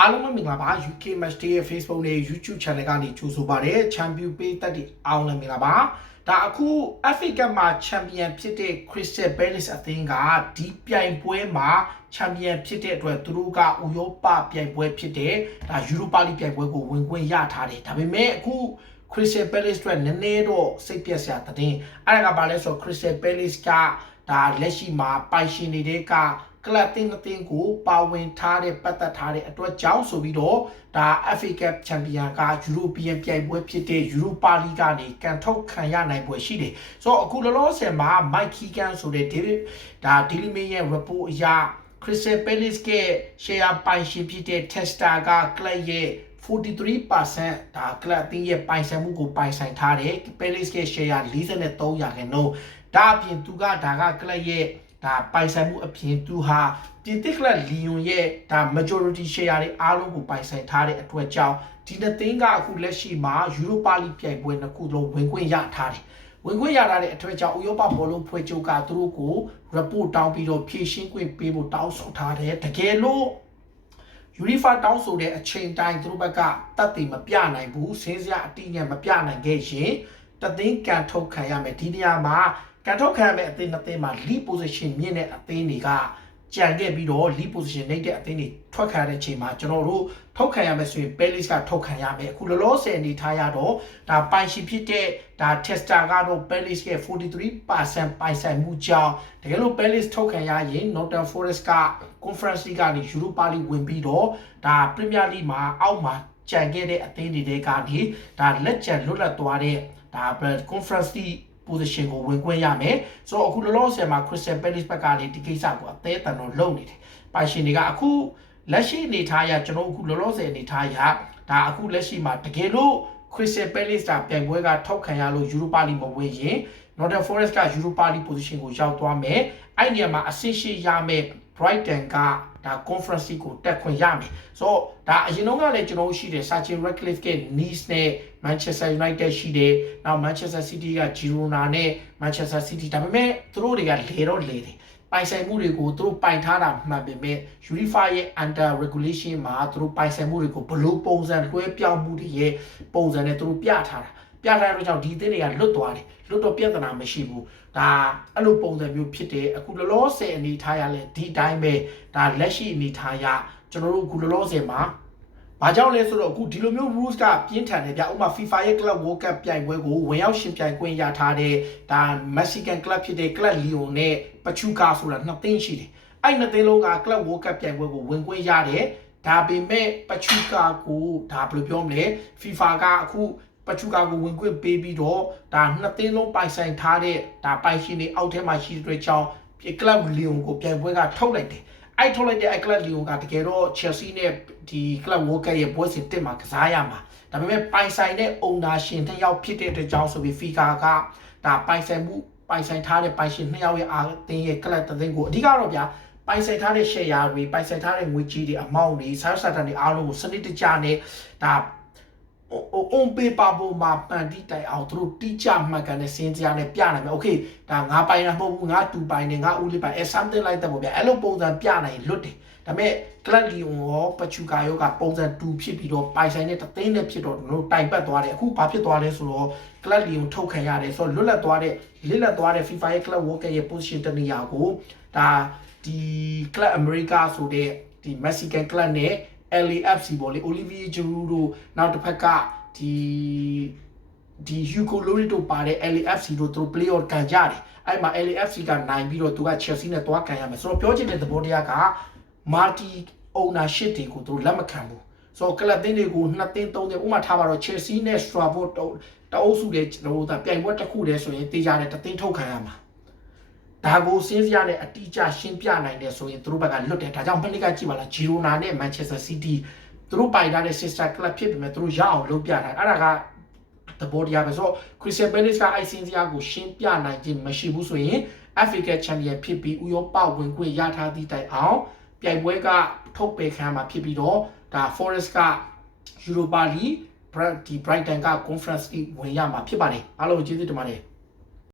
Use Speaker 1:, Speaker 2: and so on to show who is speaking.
Speaker 1: အားလုံးပဲမင်္ဂလာပါ UK Match Day ရဲ့ Facebook နဲ့ YouTube Channel ကနေကြိုဆိုပါရစေ။ Champion ပေးသက်တဲ့အားလုံးမင်္ဂလာပါ။ဒါအခု FA Cup မှာ Champion ဖြစ်တဲ့ Crystal Palace အသင်းကဒီပြိုင်ပွဲမှာ Champion ဖြစ်တဲ့အတွက်သူတို့ကဥရောပပြိုင်ပွဲဖြစ်တဲ့ဒါ Europa League ပြိုင်ပွဲကိုဝင်ခွင့်ရထားတယ်။ဒါပေမဲ့အခု Crystal Palace အတွက်နည်းနည်းတော့စိတ်ပြက်စရာတဲ့။အဲ့ဒါကဘာလဲဆိုတော့ Crystal Palace ကဒါလက်ရှိမှာပိုင်ရှင်နေတဲ့က ကလပ်တင်းအတင်းကိုပါဝင်ထားတဲ့ပတ်သက်ထားတဲ့အတွက်ကြောင့်ဆိုပြီးတော့ဒါ FA Cup Champion က European ပြိုင်ပွဲဖြစ်တဲ့ Europa League ကနေကန်ထုတ်ခံရနိုင်ပွဲရှိတယ်။ဆိုတော့အခုလောလောဆယ်မှာ Mike Keegan ဆိုတဲ့ David ဒါ Daily Mail ရဲ့ report အရ Crystal Palace က share ပိုင်ရှင်ဖြစ်တဲ့ Tester က club ရဲ့43%ဒါကလပ်အသင်းရဲ့ပိုင်ဆိုင်မှုကိုပိုင်ဆိုင်ထားတယ် Palace ရဲ့ share 43ရာခိုင်နှုန်းဒါအပြင်သူကဒါကကလပ်ရဲ့ ဒါပိုင်ဆိုင်မှုအပြင်သူဟာပြင်သစ်ကလပ်လီယွန်ရဲ့ဒါ majority share တွေအားလုံးကိုပိုင်ဆိုင်ထားတဲ့အတွက်ကြောင့်ဒီနှစ်သင်းကအခုလက်ရှိမှာ Europa League ပြိုင်ပွဲနှစ်ခုလုံးဝင်ခွင့်ရထားတယ်ဝင်ခွင့်ရတာတဲ့အထက်ကြောင့်ဥရောပဘောလုံးဖွဲ့ချုပ်ကသူတို့ကို report တောင်းပြီးတော့ဖြည့်ရှင်းခွင့်ပေးဖို့တောင်းဆိုထားတယ်တကယ်လို့ Unifa တောင်းဆိုတဲ့အချိန်တိုင်းသူတို့ဘက်ကတတ်သိမပြနိုင်ဘူးစင်းစရာအတိအကျမပြနိုင်ခဲ့ရင်တသိန်းကန်ထုတ်ခံရမယ်ဒီနေရာမှာ ကန်ထုတ်ခံရမယ်အသင်းနှစ်သင်းမှာ lead position မြင့်တဲ့အသင်းတွေကကြံခဲ့ပြီးတော့ lead position နှိပ်တဲ့အသင်းတွေထွက်ခံတဲ့အချိန်မှာကျွန်တော်တို့ထုတ်ခံရမယ်ဆိုရင် Palace ကထုတ်ခံရမယ်အခုလောလောဆယ်အနေထားရတော့ဒါပိုင်ရှင်ဖြစ်တဲ့ဒါ Tester ကတော့ Palace ရဲ့43%ပိုင်ဆိုင်မှုကြောင့်တကယ်လို့ Palace ထုတ်ခံရရင် Nottingham Forest က Conference League ကနေ Europa League ဝင်ပြီးတော့ဒါ Premier League မှာအောက်မှာကြံခဲ့တဲ့အသင်းတွေထဲကနေဒါလက်ကျန်လွတ်လပ်သွားတဲ့ဒါ Conference League position ကိုဝင်ခွင့်ရမယ်ဆိုတော့အခုလောလောဆယ်မှာ Crystal Palace ဘက်ကလေဒီကိစ္စကိုအသေးအတန်တော့လုပ်နေတယ်ပိုင်ရှင်တွေကအခုလက်ရှိအနေထားအရကျွန်တော်အခုလောလောဆယ်အနေထားအရဒါအခုလက်ရှိမှာတကယ်လို့ Crystal Palace ကပြိုင်ပွဲကထောက်ခံရလို့ Europa League မဝင်ရင် Nottingham Forest က Europa League position ကိုရောက်သွားမယ်အဲ့ဒီနေရာမှာအဆင့်ရှိရမယ် Brighton ကဒါ conference league ကိုတက်ခွင့်ရမယ်ဆိုတော့ဒါအရင်တော့ကလည်းကျွန်တော်ရှိတယ် Sachin Ratcliffe က Nice နဲ့ Manchester United ရှိတယ်နောက် Manchester City က Girona နဲ့ Manchester City ဒါပေမဲ့သူတို့တွေကလေတော့လေတယ်ပိုင်ဆိုင်မှုတွေကိုသူတို့ပိုင်ထားတာမှန်ပေမဲ့ UEFA ရဲ့ under regulation မှာသူတို့ပိုင်ဆိုင်မှုတွေကိုဘလို့ပုံစံလွှဲပြောင်းမှုတွေရဲ့ပုံစံနဲ့သူတို့ပြထားတာ ပြထားတဲ့ကြောင့်ဒီအသင်းတွေကလွတ်သွားတယ်လွတ်တော့ပြဿနာမရှိဘူးဒါအဲ့လိုပုံစံမျိုးဖြစ်တယ်အခုလောလောဆယ်အနေထားရလဲဒီတိုင်းပဲဒါလက်ရှိအနေထားရကျွန်တော်တို့အခုလောလောဆယ်မှာဘာကြောင့်လဲဆိုတော့အခုဒီလိုမျိုး rules ကပြင်းထန်တယ်ဗျဥပမာ FIFA ရဲ့ Club World Cup ပြိုင်ပွဲကိုဝင်ရောက်ရှင်ပြိုင်ခွင့်ရထားတဲ့ဒါ Mexican Club ဖြစ်တဲ့ Club Leon နဲ့ Pachuca ဆိုတာနှစ်သင်းရှိတယ်အဲ့နှစ်သင်းလုံးက Club World Cup ပြိုင်ပွဲကိုဝင်ခွင့်ရတယ်ဒါပေမဲ့ Pachuca ကိုဒါဘယ်လိုပြောမလဲ FIFA ကအခု ပချူကာကိုဝင်ခွင့်ပေးပြီးတော့ဒါနှစ်သင်းလုံးပိုင်ဆိုင်ထားတဲ့ဒါပိုင်ရှင်တွေအောက်ထဲမှာရှိတဲ့အတွက်ကြောင့်ကလပ်လီယွန်ကိုပြိုင်ပွဲကထုတ်လိုက်တယ်။အဲ့ထုတ်လိုက်တဲ့အဲ့ကလပ်လီယွန်ကတကယ်တော့ Chelsea နဲ့ဒီကလပ်ဝေါ်ကရဲ့ပွဲစဉ်တက်မှာကစားရမှာ။ဒါပေမဲ့ပိုင်ဆိုင်တဲ့အုံနာရှင်တစ်ယောက်ဖြစ်တဲ့အတွက်ကြောင့်ဆိုပြီး FIFA ကဒါပိုင်ဆိုင်မှုပိုင်ဆိုင်ထားတဲ့ပိုင်ရှင်နှစ်ယောက်ရဲ့အာသင်းရဲ့ကလပ်သင်းကိုအဓိကတော့ဗျာပိုင်ဆိုင်ထားတဲ့ share တွေပိုင်ဆိုင်ထားတဲ့ငွေကြေးတွေအမောင့်တွေစားစတာတွေအားလုံးကိုစနစ်တကျနဲ့ဒါ on paper ပေါ်မှာပန်တိတိုင်အောင်သူတို့တိကျမှတ်ကန်တဲ့စင်းစရာနဲ့ပြနိုင်မယ် okay ဒါငါပိုင်တာမဟုတ်ဘူးငါတူပိုင်နေငါဦးလေးပိုင်အဲ something like that ပေါ့ဗျအဲ့လိုပုံစံပြနိုင်လွတ်တယ်ဒါပေမဲ့ club leon ရောပချူကာယောကပုံစံတူဖြစ်ပြီးတော့ပိုင်ဆိုင်တဲ့တသိန်းနဲ့ဖြစ်တော့တို့တိုင်ပတ်သွားတယ်အခုဘာဖြစ်သွားလဲဆိုတော့ club leon ထုတ်ခံရတယ်ဆိုတော့လွတ်လပ်သွားတဲ့လစ်လပ်သွားတဲ့ FIFA ရဲ့ club worker ရဲ့ position တနေရာကိုဒါဒီ club america ဆိုတဲ့ဒီ mexican club နဲ့ LAFC ပေါ့လေ Olivier Giroud တို့နောက်တစ်ဖက်ကဒီဒီ Hugo Lloris တို့ပါတဲ့ LAFC တို့သူတို့ play off ကန်ကြတယ်အဲ့မှာ LAFC ကနိုင်ပြီးတော့သူက Chelsea နဲ့တွားကန်ရမယ်ဆိုတော့ပြောချင်တဲ့သဘောတရားက multi ownership တွေကိုသူတို့လက်မခံဘူးဆိုတော့ကလပ်တင်းတွေကိုနှစ်တင်းသုံးတင်းဥမာထားပါတော့ Chelsea နဲ့ Strasbourg တအုပ်စုတဲ့ကျွန်တော်တို့ပြိုင်ပွဲတစ်ခုတည်းဆိုရင်တေးကြတဲ့တတင်းထုတ်ခံရမှာ ဒါကိုစင်းစရာနဲ့အတိအကျရှင်းပြနိုင်တယ်ဆိုရင်သူတို့ဘက်ကလွတ်တယ်ဒါကြောင့်မနစ်ကကြည့်ပါလားဂျီရိုနာနဲ့မန်ချက်စတာစီးတီးသူတို့ပိုင်ထားတဲ့ sister club ဖြစ်ပေမဲ့သူတို့ရအောင်လုပ်ပြတာအဲ့ဒါကသဘောတရားပဲဆိုတော့ Christian Palace ကအိုက်စင်းစရာကိုရှင်းပြနိုင်ခြင်းမရှိဘူးဆိုရင် Africa Champion ဖြစ်ပြီးဥရောပဝင်ခွင့်ရထားသည့်တိုင်အောင်ပြိုင်ပွဲကထုတ်ပယ်ခံမှာဖြစ်ပြီးတော့ဒါ Forest က Europa League ဒီ Brighton က Conference League ဝင်ရမှာဖြစ်ပါတယ်အားလုံးကျေးဇူးတင်ပါတယ်